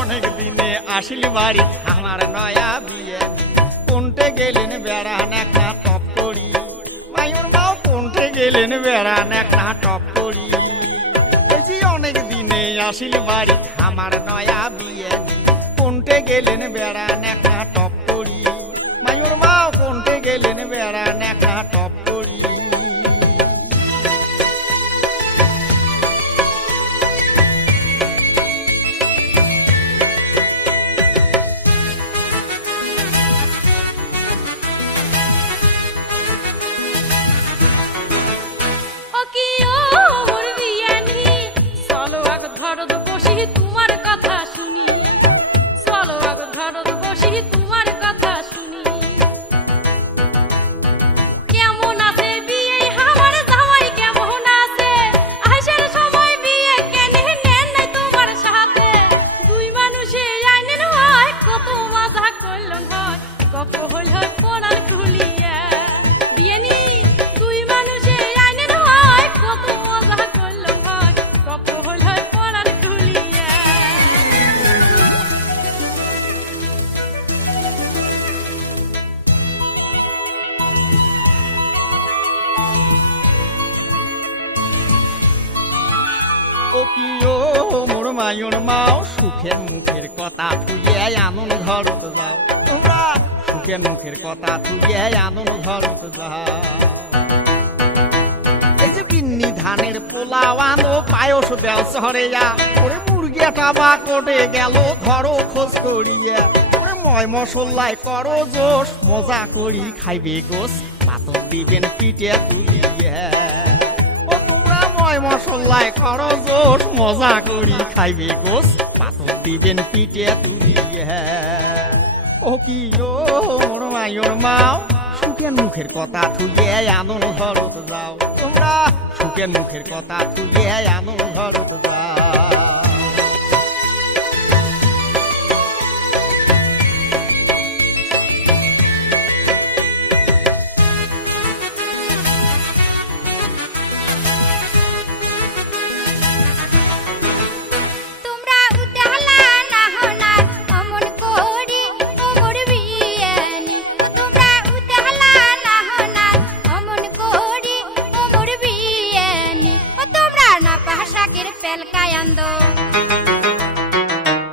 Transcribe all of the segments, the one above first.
অনেক দিনে আসিল বাড়ি আমার নয়া বিয়ে কোনটে গেলেন বেড়ান একটা টপ করি মায়ুর মাও কোনটে গেলেন বেড়ান একটা টপ করি এই যে অনেক দিনে আসিল বাড়ি আমার নয়া বিয়ে কোনটে গেলেন বেড়ান একটা টপ করি মায়ুর মাও কোনটে গেলেন বেড়ান একটা টপ করি মোর মায়ুর মাও সুখের মুখের কথা থুয়ে আনন্দ ঘরত যাও তোমরা সুখের মুখের কথা থুয়ে আনন্দ ঘরত যাও এই যে বিন্নি ধানের পোলাও আনো পায়স দেও শহরেয়া ওরে মুরগিটা বা কোটে গেল ধরো খোঁজ করিয়া ওরে ময় মশলায় করো জোশ মজা করি খাইবে গোস পাতর দিবেন পিঠে তুলিয়া মশলায় করো জোর মজা করি খাইবে গোস পাথর দিবেন পিঠে তুলিয়া ও কি ও মোর মায়ুর মাও সুখের মুখের কথা থুয়ে আনন্দ ঘরত যাও তোমরা সুখের মুখের কথা থুয়ে আনন্দ ঘরত যাও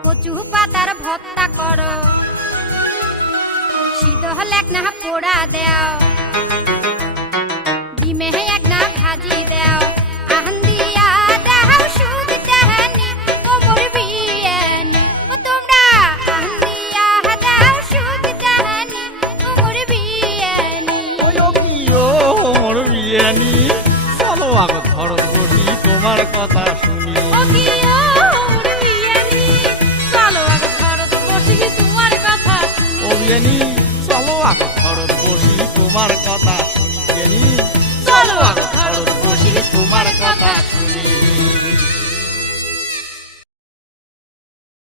কচু পাতার ভর্তা করো সিদ্ধ হলে এক না পোড়া দেও ডিমে এক না ভাজি দেও আহান দিয়া দেও সুখ দেহানি ও মোর বিয়ানি ও তোমরা আহান দিয়া দেও সুখ দেহানি ও মোর বিয়ানি ও কি ও মোর বিয়ানি চলো আগ ধরত বসি তোমার কথা শুনি ও কি ও মোর বিয়ানি চলো আগ ধরত বসি তোমার কথা শুনি ও বিয়ানি চলো আগ ধরত বসি তোমার কথা শুনি বিয়ানি চলো আগ ধরত বসি তোমার কথা শুনি